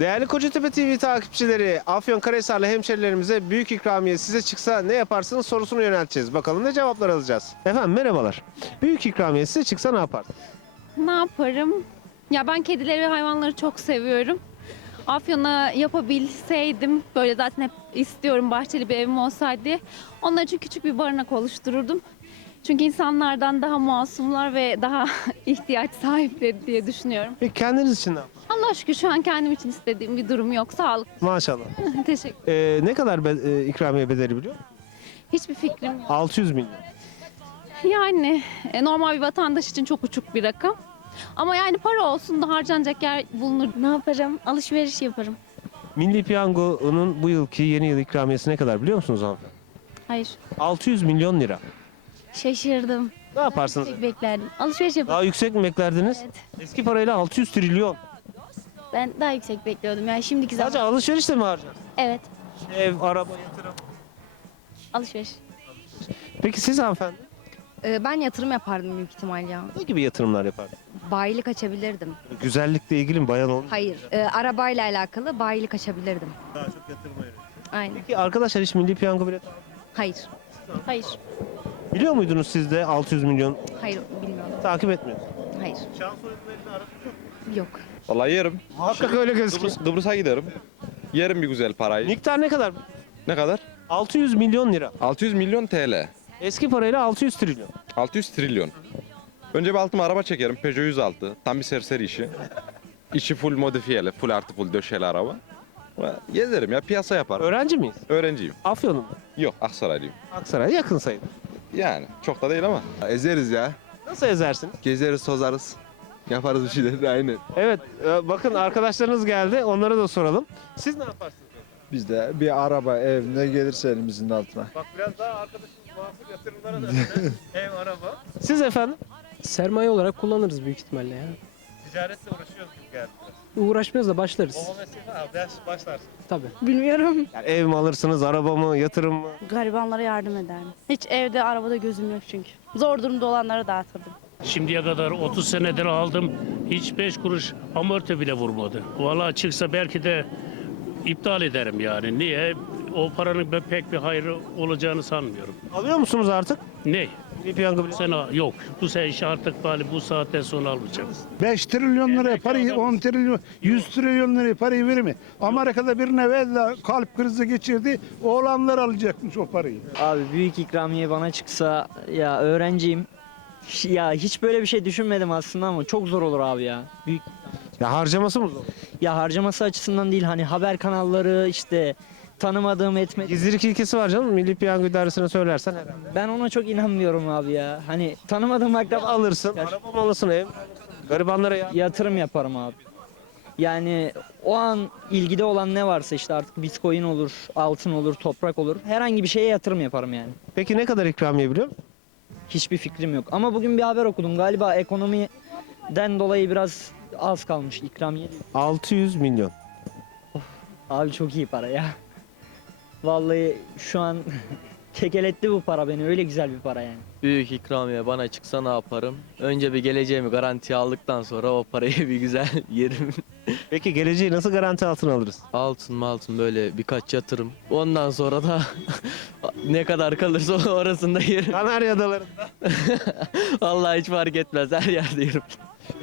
Değerli Kocatepe TV takipçileri, Afyonkarahisarlı hemşerilerimize büyük ikramiye size çıksa ne yaparsınız sorusunu yönelteceğiz. Bakalım ne cevaplar alacağız. Efendim merhabalar. Büyük ikramiye size çıksa ne yaparsınız? Ne yaparım? Ya ben kedileri ve hayvanları çok seviyorum. Afyon'a yapabilseydim, böyle zaten hep istiyorum bahçeli bir evim olsaydı. Onlar için küçük bir barınak oluştururdum. Çünkü insanlardan daha masumlar ve daha ihtiyaç sahipleri diye düşünüyorum. Peki kendiniz için ne? Allah şükür şu an kendim için istediğim bir durum yok. Sağlık. Maşallah. Teşekkür. Ee, ne kadar be- e, ikramiye bedeli biliyor musun? Hiçbir fikrim yok. 600 milyon. Yani e, normal bir vatandaş için çok uçuk bir rakam. Ama yani para olsun da harcanacak yer bulunur. Ne yaparım? Alışveriş yaparım. Milli Piyango'nun bu yılki yeni yıl ikramiyesi ne kadar biliyor musunuz hanımefendi? Hayır. 600 milyon lira. Şaşırdım. Ne yaparsınız? Pek beklerdim. Alışveriş yaparım. Daha yüksek mi beklerdiniz? Evet. Eski parayla 600 trilyon. Ben daha yüksek bekliyordum. Yani şimdiki Sadece zaman. alışverişte mi harcarsınız? Evet. Ev, araba, yatırım. Alışveriş. Peki siz hanımefendi Ee, Ben yatırım yapardım büyük ihtimal ya. ne gibi yatırımlar yapardınız? Bayilik açabilirdim. Güzellikle ilgili mi bayan olmuş? Hayır, e, arabayla alakalı bayilik açabilirdim. Daha çok yatırıma yönelik. Aynen. Peki arkadaşlar hiç milli piyango bileti Hayır, Hayır. Biliyor muydunuz siz de 600 milyon hayır bilmiyorum. takip etmiyorsunuz? Hayır, Şans oyunlarını aradınız yok. Vallahi yerim. Muhakkak öyle gözüküyor. Kıbrıs, Kıbrıs'a giderim. Yerim bir güzel parayı. Miktar ne kadar? Ne kadar? 600 milyon lira. 600 milyon TL. Eski parayla 600 trilyon. 600 trilyon. Önce bir altıma araba çekerim. Peugeot 106. Tam bir serseri işi. İçi full modifiyeli. Full artı full döşeli araba. Ve Gezerim ya piyasa yaparım. Öğrenci miyiz? Öğrenciyim. Afyon'un mu? Yok Aksaraylıyım. Aksaray yakın sayılır. Yani çok da değil ama. Ezeriz ya. Nasıl ezersiniz? Gezeriz, tozarız. Yaparız bir şeyler aynen. Evet e, bakın arkadaşlarınız geldi onlara da soralım. Siz ne yaparsınız? Biz de bir araba, ev ne gelirse elimizin altına. Bak biraz daha arkadaşınız makul yatırımlara da ev, araba. Siz efendim? Sermaye olarak kullanırız büyük ihtimalle ya. Ticaretle uğraşıyoruz gibi geldi. Uğraşmıyoruz da başlarız. Mesleği var, ders başlarsın. Tabii. Bilmiyorum. Yani ev mi alırsınız, araba mı, yatırım mı? Garibanlara yardım ederdim. Hiç evde, arabada gözüm yok çünkü. Zor durumda olanlara dağıtırdım. Şimdiye kadar 30 senedir aldım. Hiç 5 kuruş amorti bile vurmadı. Valla çıksa belki de iptal ederim yani. Niye? O paranın pek bir hayrı olacağını sanmıyorum. Alıyor musunuz artık? Ne? Milli piyango Bu bileti. sene yok. Bu sene iş artık bari bu saatten sonra almayacağım. 5 trilyon liraya parayı, adamız. 10 trilyon, 100 trilyon liraya parayı verir mi? Amerika'da birine verdiler, kalp krizi geçirdi, oğlanlar alacakmış o parayı. Abi büyük ikramiye bana çıksa ya öğrenciyim. Ya hiç böyle bir şey düşünmedim aslında ama çok zor olur abi ya. Büyük Ya harcaması mı zor? ya harcaması açısından değil hani haber kanalları işte tanımadığım etme Gizlilik ilkesi var canım. Milli piyango idaresine söylersen herhalde. ben ona çok inanmıyorum abi ya. Hani tanımadığım akraba Alırsın, araba mı alırsın, ev? Garibanlara ya. yatırım yaparım abi. Yani o an ilgide olan ne varsa işte artık bitcoin olur, altın olur, toprak olur. Herhangi bir şeye yatırım yaparım yani. Peki ne kadar ikramiye biliyor musun? Hiçbir fikrim yok. Ama bugün bir haber okudum. Galiba ekonomiden dolayı biraz az kalmış ikramiye. 600 milyon. Abi çok iyi para ya. Vallahi şu an kekeletti bu para beni. Öyle güzel bir para yani. Büyük ikramiye bana çıksa ne yaparım? Önce bir geleceğimi garantiye aldıktan sonra o parayı bir güzel yerim. Peki geleceği nasıl garanti altına alırız? altın altın böyle birkaç yatırım. Ondan sonra da ne kadar kalırsa orasında yerim. Kanarya Adaları'nda. Vallahi hiç fark etmez her yerde yerim.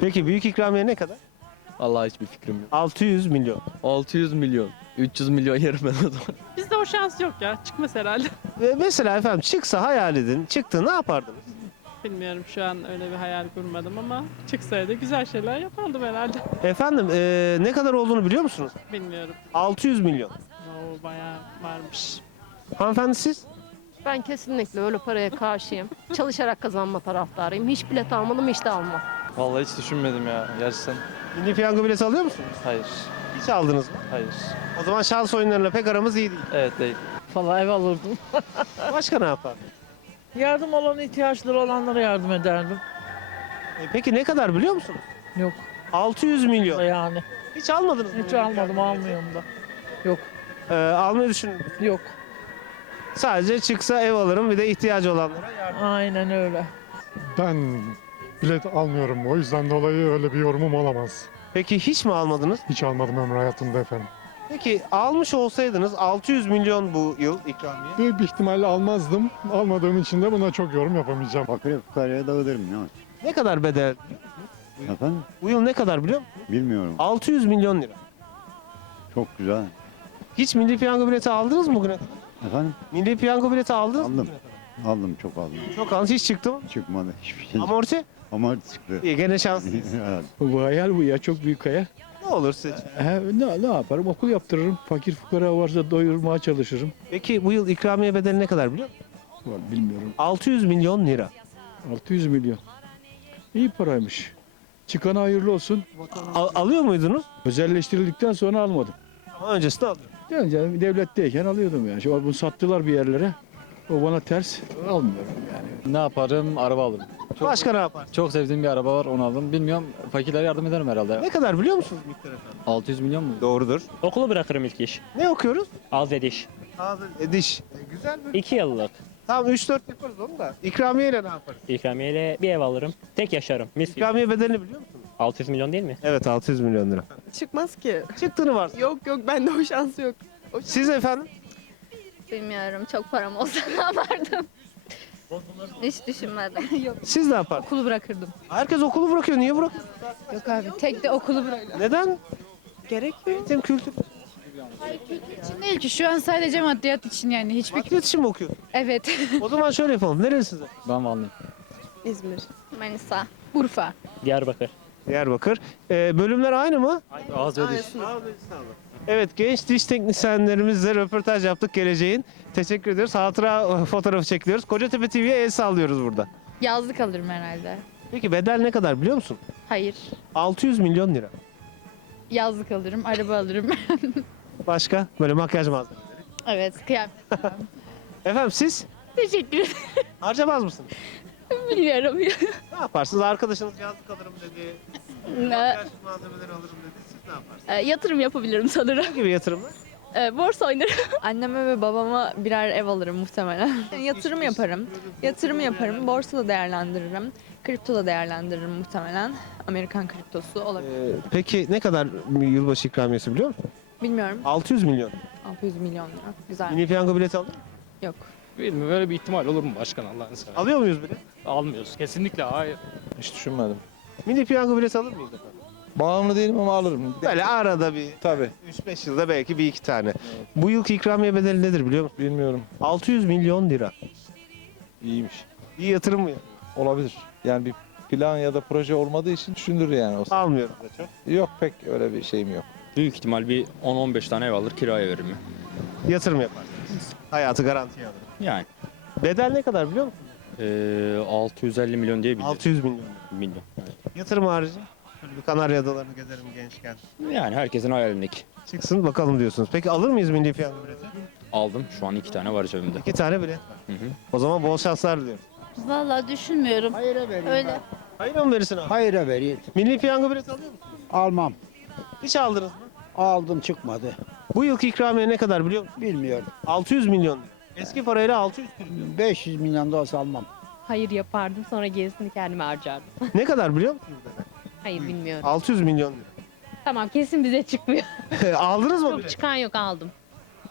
Peki büyük ikramiye ne kadar? Vallahi hiçbir fikrim yok. 600 milyon. 600 milyon. 300 milyon yerim ben o zaman. Bizde o şans yok ya. Çıkmaz herhalde. Ve mesela efendim çıksa hayal edin. Çıktı ne yapardınız? Bilmiyorum şu an öyle bir hayal kurmadım ama çıksaydı güzel şeyler yapardım herhalde. Efendim eee, ne kadar olduğunu biliyor musunuz? Bilmiyorum. 600 milyon. O bayağı varmış. Hanımefendi siz? Ben kesinlikle öyle paraya karşıyım. Çalışarak kazanma taraftarıyım. Hiç bilet almadım, hiç de almam. Vallahi hiç düşünmedim ya gerçekten. Milli piyango bileti alıyor musunuz? Hayır. Hiç aldınız mı? Hayır. O zaman şans oyunlarıyla pek aramız iyi değil. Evet değil. Vallahi ev alırdım. Başka ne yapar? Yardım olan ihtiyaçları olanlara yardım ederdim. E, peki ne kadar biliyor musunuz? Yok. 600 milyon. Yani. Hiç almadınız mı? Hiç almadım almıyorum da. Ee, almayı düşünün. Yok. Sadece çıksa ev alırım bir de ihtiyacı olanlara yardım. Aynen öyle. Ben bilet almıyorum, o yüzden dolayı öyle bir yorumum olamaz. Peki hiç mi almadınız? Hiç almadım ömrü hayatımda efendim. Peki almış olsaydınız 600 milyon bu yıl ikramiye. Büyük bir ihtimalle almazdım. Almadığım için de buna çok yorum yapamayacağım. Fakir fukaraya dağıtırım ne var? Ne kadar bedel? Efendim? Bu yıl ne kadar biliyor musun? Bilmiyorum. 600 milyon lira. Çok güzel. Hiç milli piyango bileti aldınız mı bugüne kadar? Efendim? Milli piyango bileti aldınız mı? Aldım. bugüne kadar? Aldım çok aldım. Çok az hiç çıktı mı? Çıkmadı hiçbir şey. Amorti? Ama çıktı. İyi gene şanslıyız. Evet. Bu hayal bu ya çok büyük hayal. ne olur size? ne, ne yaparım okul yaptırırım. Fakir fukara varsa doyurmaya çalışırım. Peki bu yıl ikramiye bedeli ne kadar biliyor musun? Bilmiyorum. 600 milyon lira. 600 milyon. İyi paraymış. Çıkana hayırlı olsun. Al- alıyor muydunuz? Özelleştirildikten sonra almadım. Ama öncesinde alıyor. Yani devletteyken alıyordum yani. Şimdi bunu sattılar bir yerlere. O bana ters. Almıyorum yani. Ne yaparım? Araba alırım. Başka ne yapar? Çok sevdiğim bir araba var onu aldım. Bilmiyorum fakirlere yardım ederim herhalde. Ne kadar biliyor musunuz miktar efendim? 600 milyon mu? Doğrudur. Okulu bırakırım ilk iş. Ne okuyoruz? Az ediş. Ağzı ediş. E, güzel bir. 2 yıllık. Tamam 3-4 yaparız onu da. İkramiyeyle ne yaparız? İkramiyeyle bir ev alırım. Tek yaşarım. Mis İkramiye bedelini biliyor musunuz? 600 milyon değil mi? Evet 600 milyon lira. Çıkmaz ki. Çıktığını var. Yok yok bende o şans yok. Siz efendim? Bilmiyorum çok param olsa ne yapardım? Hiç düşünmedim. Siz ne yapar? Okulu bırakırdım. Herkes okulu bırakıyor. Niye bırakıyor? Yok abi tek de okulu bırak. Neden? Gerek yok. Eğitim, kültür. için değil ki şu an sadece maddiyat için yani hiçbir... İletişim mi okuyorsun? Evet. O zaman şöyle yapalım. Neresiniz? Ben Vanlıyım. İzmir. Manisa. Urfa. Diyarbakır. Diyarbakır. Ee, bölümler aynı mı? Az ve diş. Evet genç diş teknisyenlerimizle röportaj yaptık geleceğin. Teşekkür ediyoruz. Hatıra fotoğrafı çekiliyoruz. Kocatepe TV'ye el sallıyoruz burada. Yazlık alırım herhalde. Peki bedel ne kadar biliyor musun? Hayır. 600 milyon lira. Yazlık alırım, araba alırım. Başka? Böyle makyaj malzemeleri. evet, kıyafet. Efendim siz Teşekkür ederim. harcamaz mısınız? Bilmiyorum. Ne yaparsınız? Arkadaşınız yazlık alırım dedi. Makyaj malzemeleri alırım dedi. Siz ne yaparsınız? yatırım yapabilirim sanırım. Ne gibi yatırımlar? borsa oynarım. Anneme ve babama birer ev alırım muhtemelen. yatırım yaparım. Yatırım yaparım. Borsada değerlendiririm. Kripto da değerlendiririm muhtemelen. Amerikan kriptosu olabilir. Ee, peki ne kadar yılbaşı ikramiyesi biliyor musun? Bilmiyorum. 600 milyon. 600 milyon lira. Güzel. Mini piyango bileti alır mı? Yok. Bilmiyorum böyle bir ihtimal olur mu başkan Allah'ını seversen. Alıyor muyuz bilet? Almıyoruz. Kesinlikle hayır. Hiç düşünmedim. Mini piyango bileti alır mıyız efendim? Bağımlı değilim ama alırım. Böyle arada bir Tabii. 3-5 yılda belki bir iki tane. Bu yılki ikramiye bedeli nedir biliyor musun? Bilmiyorum. 600 milyon lira. İyiymiş. İyi yatırım mı? Olabilir. Yani bir plan ya da proje olmadığı için düşündür yani. O. Almıyorum da çok. Yok pek öyle bir şeyim yok. Büyük ihtimal bir 10-15 tane ev alır kiraya veririm. Yatırım yaparsınız. Hayatı garantiye alır. Yani Bedel ne kadar biliyor musun? eee 650 milyon diye biliyorum. 600 milyon. milyon. Yatırım harici. Şöyle bir Kanarya Adaları'nı gezerim gençken. Yani herkesin hayalindeki. Çıksın bakalım diyorsunuz. Peki alır mıyız milli piyango bileti? Aldım. Şu an iki tane var cebimde. İki tane bilet var. Hı hı. O zaman bol şanslar diliyorum. Vallahi düşünmüyorum. Hayır'a vereyim. Öyle. Hayır mı verirsin abi? Hayır'a vereyim. Milli piyango bileti alıyor musun? Almam. Hiç aldınız mı? Aldım çıkmadı. Bu yılki ikramiye ne kadar biliyor musun? Bilmiyorum. 600 milyon. lira. Eski parayla 600 milyon. 500 milyon da olsa almam. Hayır yapardım sonra gerisini kendime harcardım. Ne kadar biliyor musunuz? Hayır bilmiyorum. 600 milyon Tamam kesin bize çıkmıyor. Aldınız mı bilet? çıkan yok aldım.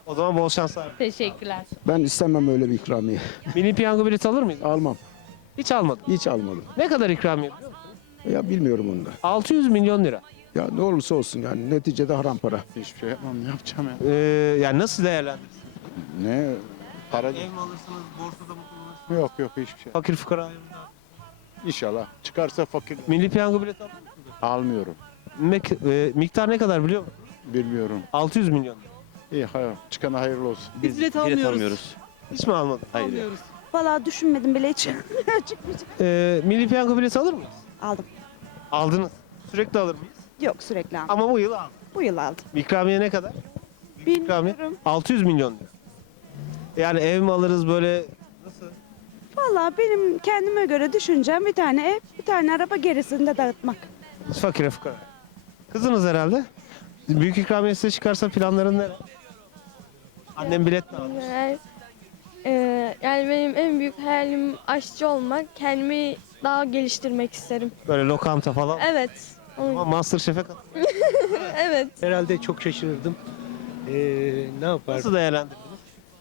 O zaman bol şanslar. Teşekkürler. Ben istemem öyle bir ikramiye. Milli piyango bileti alır mıyız? Almam. Hiç almadım. Hiç almadım. Ne kadar ikramiye? Ya bilmiyorum onu da. 600 milyon lira. Ya ne olursa olsun yani neticede haram para. Hiçbir şey yapmam ne yapacağım ya. Ee, yani nasıl değerlendirirsiniz? Ne? Para Ev mi alırsınız, borsada mı kullanırsınız? yok yok hiçbir şey. Fakir fukara İnşallah. Çıkarsa fakir. Milli piyango bileti alır mısınız? Almıyorum. Mek- e, miktar ne kadar biliyor musun? Bilmiyorum. 600 milyon. İyi hayır. Çıkana hayırlı olsun. Biz bilet almıyoruz. Hiç mi almadın? Almıyoruz. Vallahi düşünmedim bile hiç. Ee, milli piyango bileti alır mıyız? Aldım. Aldınız. Sürekli alır mıyız? Yok sürekli aldım. Ama bu yıl aldım. Bu yıl aldım. İkramiye ne kadar? İkramiye 600 milyon. Yani ev mi alırız böyle Vallahi benim kendime göre düşüncem bir tane ev, bir tane araba gerisini de dağıtmak. Fakire fukara. Kızınız herhalde. Büyük ikramiye size çıkarsa planların ne? Annem bilet mi almış? yani benim en büyük hayalim aşçı olmak. Kendimi daha geliştirmek isterim. Böyle lokanta falan. Evet. Ama Masterchef'e katıl. Evet. Herhalde çok şaşırırdım. Ee, ne yapardım? Nasıl değerlendirdiniz?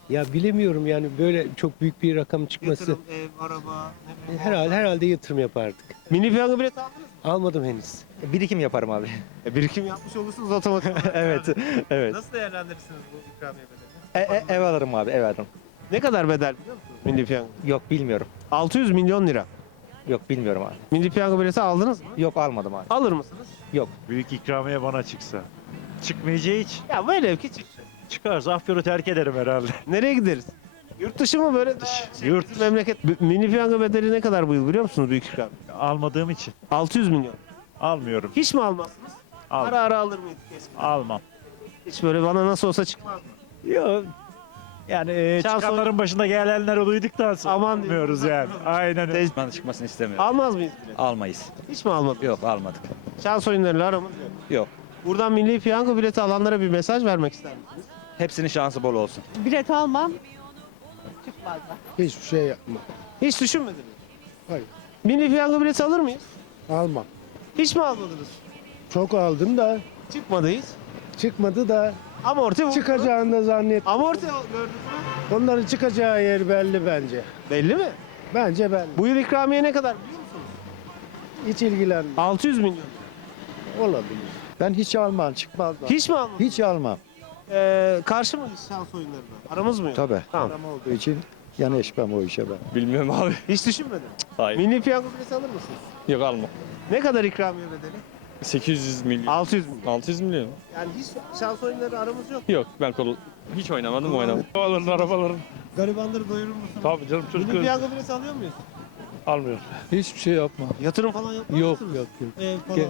Ya bilemiyorum yani böyle çok büyük bir rakam çıkması. Yatırım, ev, araba, ne bileyim. Herhalde herhalde yatırım yapardık. Mini piyango bileti aldınız mı? Almadım henüz. Birikim yaparım abi. E, birikim yapmış olursunuz otomatik. olarak evet, yani. evet. Nasıl değerlendirirsiniz bu ikramiye bedelini? ev alırım abi, ev alırım. Ne kadar bedel biliyor musunuz milli piyango? Yok bilmiyorum. 600 milyon lira. Yok bilmiyorum abi. Milli piyango bileti aldınız mı? Yok almadım abi. Alır mısınız? Büyük ikramiye bana çıksa. Çıkmayacağı hiç. Ya böyle ki çıksın. Çıkarsa Afyon'u terk ederim herhalde. Nereye gideriz? Yurt dışı mı böyle? şey, Yurt bizim memleket. B- Mini piyango bedeli ne kadar bu yıl biliyor musunuz büyük ikramiye? almadığım için 600 milyon. almıyorum. Hiç mi almazsınız? Al. Ara ara alır mıydık eskiden? Almam. Hiç böyle bana nasıl olsa çıkmaz mı? Yok. Yani e, Şans çıkanların başında gelenler duyduktan sonra Aman almıyoruz yani. Aynen öyle. Bana çıkmasını istemiyorum. Almaz mıyız bile? Almayız. Hiç mi almadınız? Yok almadık. Şans oyunlarıyla aramız yok. Yok. Buradan milli piyango bileti alanlara bir mesaj vermek ister misiniz? Hepsinin şansı bol olsun. Bilet almam. Hiçbir şey yapma. Hiç düşünmediniz mi? Hayır. Milli piyango bileti alır mıyız? Almam. Hiç mi almadınız? Çok aldım da Çıkmadı hiç. çıkmadı da Amorti vurdu. çıkacağını da zannet. Amorti gördünüz mü? Onların çıkacağı yer belli bence. Belli mi? Bence belli. Bu yıl ikramiye ne kadar biliyor musunuz? Hiç ilgilenmem. 600 milyon. Olabilir. Ben hiç almam. Çıkmaz. Hiç mi almadınız? Hiç almam. Ee, karşı mıyız şans oyunlarına? Aramız mı yok? Tabii. Tamam. Param olduğu için yanaşmam o işe ben. Bilmiyorum abi. Hiç düşünmedin. Hayır. Milli piyango bileti alır mısınız? Yok alma. Ne kadar ikramiye bedeli? 800 milyon. 600 milyon. 600 milyon. Yani hiç şans oyunları aramız yok. Yok ben kol hiç oynamadım oynamadım. Arabaların arabaların. Garibanları doyurur musunuz? Tabii canım Milli piyango bileti alıyor muyuz? almıyorum. Hiçbir şey yapma. Yatırım falan yapmıyor Yok musunuz? yok yok. Ev falan. Gel.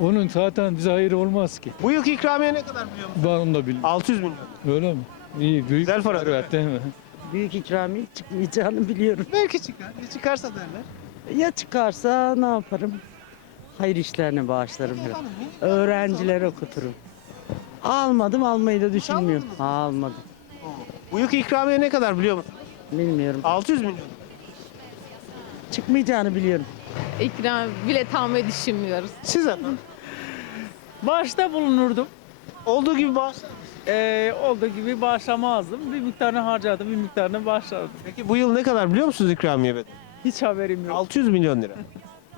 Onun zaten bize hayır olmaz ki. Bu yılki ikramiye ne kadar biliyor musun? Ben onu da bilmiyorum. 600 milyon. Öyle mi? İyi büyük Güzel para. servet değil mi? Büyük ikramiye çıkmayacağını biliyorum. Belki çıkar. Ya çıkarsa derler. Ya çıkarsa ne yaparım? Hayır işlerine bağışlarım. Efendim, milli Öğrencileri okuturum. Almadım almayı da düşünmüyorum. Almadım. Bu yılki ikramiye ne kadar biliyor musun? Bilmiyorum. 600 milyon. Çıkmayacağını biliyorum. İkram bilet almayı düşünmüyoruz. Siz efendim. Başta bulunurdum. Olduğu gibi bağışlar. Ee, olduğu gibi bağışlamazdım. Bir miktarını harcardım, bir miktarını bağışlardım. Peki bu yıl ne kadar biliyor musunuz ikramiye bedeli? Hiç haberim yok. 600 milyon lira.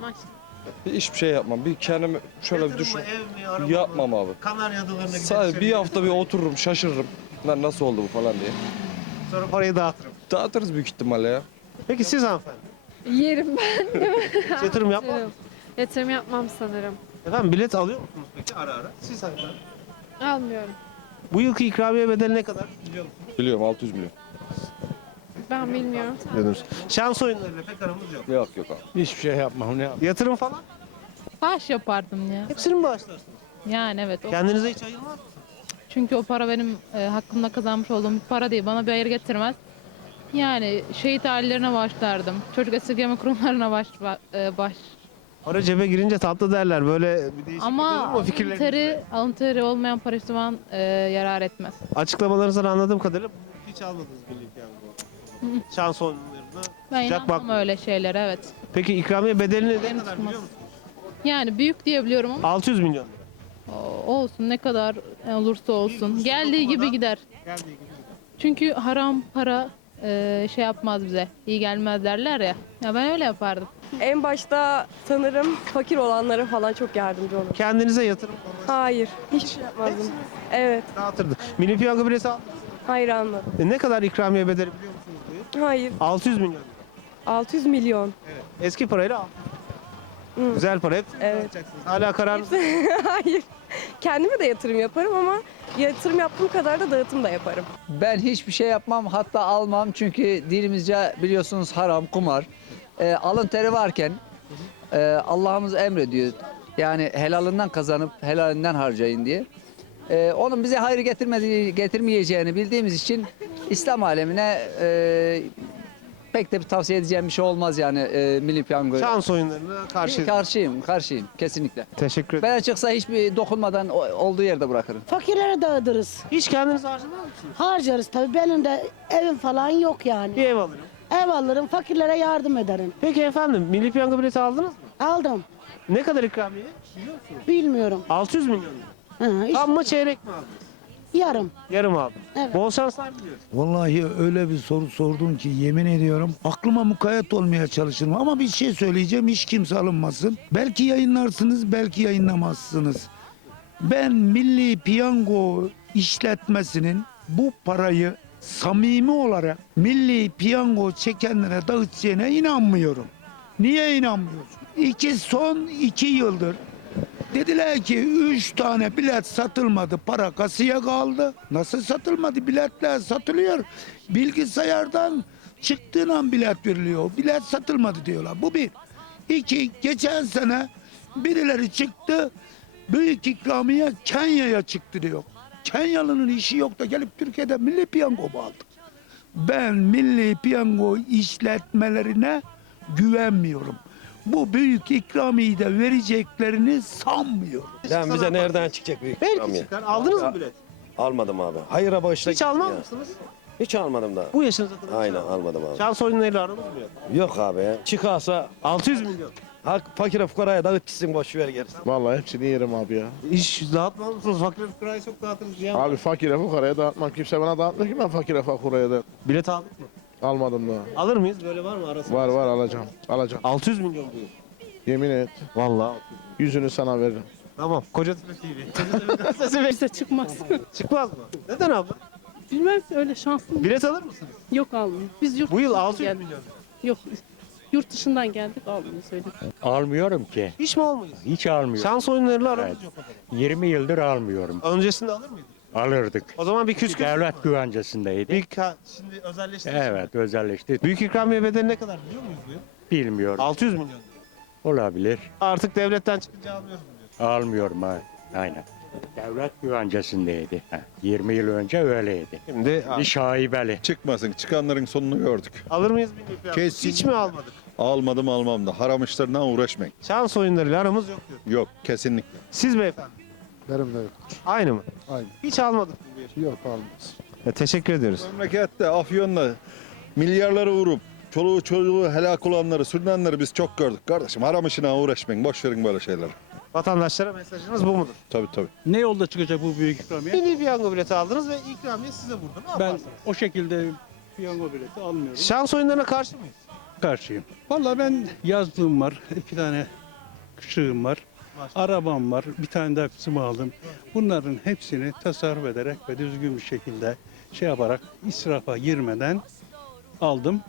Hiçbir şey yapmam. Bir kendimi şöyle bir düşün. ev mi, araba Yapmam abi. Kanarya adalarına gidip Sadece bir hafta bir otururum şaşırırım. Lan nasıl oldu bu falan diye. Sonra parayı dağıtırım. Dağıtırız büyük ihtimalle ya. Peki siz hanımefendi? Yerim ben. Hiç yatırım yapmaz mısınız? Yatırım yapmam sanırım. Efendim bilet alıyor musunuz peki ara ara? Siz hanımefendi. Almıyorum. Bu yılki ikramiye bedeli ne kadar biliyor musunuz? Biliyorum 600 milyon. Ben bilmiyorum. Bilmiyorsunuz. Şans oyunlarıyla pek aramız yok. Yok yok abi. Hiçbir şey yapmam. Ne yap? Yatırım falan? Bağış yapardım ya. Hepsini mi bağışlarsınız? Yani evet. O, Kendinize hiç ayırmaz mısınız? çünkü o para benim e, hakkımda kazanmış olduğum bir para değil. Bana bir hayır getirmez. Yani şehit ailelerine başlardım. Çocuk esirgeme kurumlarına baş, ba- e, baş. Para cebe girince tatlı derler. Böyle bir değişiklik olur Ama mu alın fikirlerinizde? teri, alın teri olmayan para hiçbir zaman e, yarar etmez. Açıklamalarınızdan anladığım kadarıyla hiç almadınız milli piyango. Şans oyunlarına. Ben Sıcak inanmam bak- öyle şeylere evet. Peki ikramiye bedelini ne kadar biliyor musunuz? Yani büyük diyebiliyorum ama 600 milyon lira. o- olsun ne kadar olursa olsun. Geldiği gibi gider. Geldiği gibi. Çünkü haram para e, şey yapmaz bize. iyi gelmez derler ya. Ya ben öyle yapardım. En başta sanırım fakir olanlara falan çok yardımcı olur. Kendinize yatırım Hayır, hiçbir şey yapmazdım. Evet, dağıtırdı. Milli piyango bileti aldınız. hayır almadım. E ne kadar ikramiye bedeli biliyor musunuz bu yıl? Hayır, 600 milyon lira. 600 milyon. Evet. Eski parayla al. Hı. Güzel para. Hepsini Evet. dağıtacaksınız. Hala karar Hayır. Kendime de yatırım yaparım ama yatırım yaptığım kadar da dağıtım da yaparım. Ben hiçbir şey yapmam hatta almam çünkü dilimizce biliyorsunuz haram, kumar. Ee, alın teri varken e, Allah'ımız emrediyor. Yani helalinden kazanıp helalinden harcayın diye. Ee, onun bize hayır getirmediği, getirmeyeceğini bildiğimiz için İslam alemine e, pek de bir tavsiye edeceğim bir şey olmaz yani e, milli piyango. Şans oyunlarına karşı. Karşıyım, karşıyım kesinlikle. Teşekkür ederim. Ben çıksa hiçbir dokunmadan o- olduğu yerde bırakırım. Fakirlere dağıtırız. Hiç kendiniz harcamaz mısınız? Harcarız tabii. Benim de evim falan yok yani. Bir ev alırım. Ev alırım, fakirlere yardım ederim. Peki efendim milli piyango bileti aldınız mı? Aldım. Ne kadar ikramiye? Bilmiyorum. 600 milyon mu? Ha, Tam mı çeyrek mi aldınız? Yarım. Yarım aldım. Evet. Bol şanslar diliyorum. Vallahi öyle bir soru sordun ki yemin ediyorum aklıma mukayyet olmaya çalışırım ama bir şey söyleyeceğim hiç kimse alınmasın. Belki yayınlarsınız belki yayınlamazsınız. Ben Milli Piyango işletmesinin bu parayı samimi olarak Milli Piyango çekenlere dağıtacağına inanmıyorum. Niye inanmıyorsun? İki son iki yıldır Dediler ki üç tane bilet satılmadı para kasaya kaldı. Nasıl satılmadı biletler satılıyor. Bilgisayardan çıktığın an bilet veriliyor. Bilet satılmadı diyorlar. Bu bir. İki geçen sene birileri çıktı büyük ikramiye Kenya'ya çıktı diyor. Kenyalı'nın işi yok da gelip Türkiye'de milli piyango mu aldık? Ben milli piyango işletmelerine güvenmiyorum. Bu büyük ikramiyi de vereceklerini sanmıyorum. Lan bize nereden çıkacak büyük Belki çıkar. Aldınız mı bilet? Almadım abi. Hayıra bağışla. Hiç almaz mısınız? Hiç almadım da. Bu yaşınıza kadar. hiç Aynen almadınız. almadım abi. Şans oyunlarıyla aramız mı yok? Yok abi ya. Çıkarsa 600 milyon. hak fakire fukaraya dağıt gitsin boş ver gerisi. Vallahi hepsini yerim abi ya. İş dağıtmaz mısınız? Fakir fukarayı çok dağıtırız ya. Abi fakire fukaraya dağıtmam. Kimse bana dağıtmıyor ki ben fakire fukaraya da Bilet aldık mı? Almadım da. Alır mıyız? Böyle var mı arası? Var var alacağım. Alacağım. 600 milyon diyor. Yemin et. Vallahi. Yüzünü sana veririm. Tamam. Koca TV. Sesi Bize çıkmaz. Çıkmaz mı? Neden abla? Bilmez öyle şanslı. Bilet alır mısınız? Yok almıyor. Biz yurt Bu yıl dışından 600 geldik. milyon. Yok. Yurt dışından geldik almıyor söyleyeyim. Almıyorum ki. Hiç mi almayız? Hiç almıyorum. Şans oyunlarıyla aramız yok. o kadar. 20 yıldır almıyorum. Öncesinde alır mıydık? Alırdık. O zaman bir küçük Devlet güvencesindeydi. Bir ka- şimdi özelleşti. Evet özelleşti. Büyük ikramiye bedeli ne kadar biliyor muyuz bu yıl? Bilmiyorum. 600 milyon. Olabilir. Artık devletten çıkınca almıyoruz diyor. Almıyorum ha. Aynen. Devlet güvencesindeydi. Ha, 20 yıl önce öyleydi. Şimdi Bir şaibeli. Çıkmasın. Çıkanların sonunu gördük. alır mıyız bilmiyorum. Kesin. Hiç mi almadık? Almadım almam da. Haram işlerine uğraşmayın. Şans oyunlarıyla aramız yok diyor. Yok kesinlikle. Siz beyefendi. Benim de yok. Aynı mı? Aynı. Hiç almadık mı yıl? Yok almaz. Ya, teşekkür ediyoruz. Memlekette Afyon'da milyarları vurup çoluğu çocuğu helak olanları, sürünenleri biz çok gördük. Kardeşim haram işine uğraşmayın. Boş verin böyle şeyleri. Vatandaşlara mesajınız bu mudur? Tabii tabii. Ne yolda çıkacak bu büyük ikramiye? Milli piyango bileti aldınız ve ikramiye size vurdu. Ne Ben yaparsınız? o şekilde piyango bileti almıyorum. Şans oyunlarına karşı mıyız? Karşıyım. Vallahi ben yazlığım var. iki tane kışığım var. Arabam var. Bir tane daha kızımı aldım. Bunların hepsini tasarruf ederek ve düzgün bir şekilde şey yaparak israfa girmeden aldım.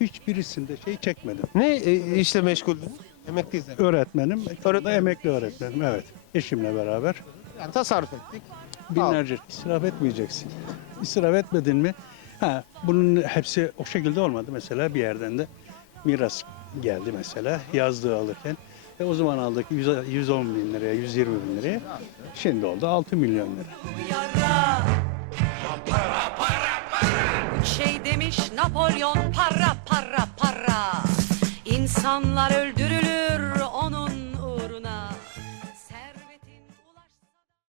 Hiçbirisinde şey çekmedim. Ne e, işle meşguldünüz? Emekliyiz demek. Öğretmenim, Öğretmen. Emekli öğretmenim evet. Eşimle beraber. Yani tasarruf ettik. Binlerce israf etmeyeceksin. İsraf etmedin mi? Ha, bunun hepsi o şekilde olmadı. Mesela bir yerden de miras geldi mesela yazdığı alırken. E o zaman aldık 100, 110 bin liraya, 120 bin liraya. Şimdi oldu 6 milyon lira. Şey demiş Napolyon para para para İnsanlar öldürür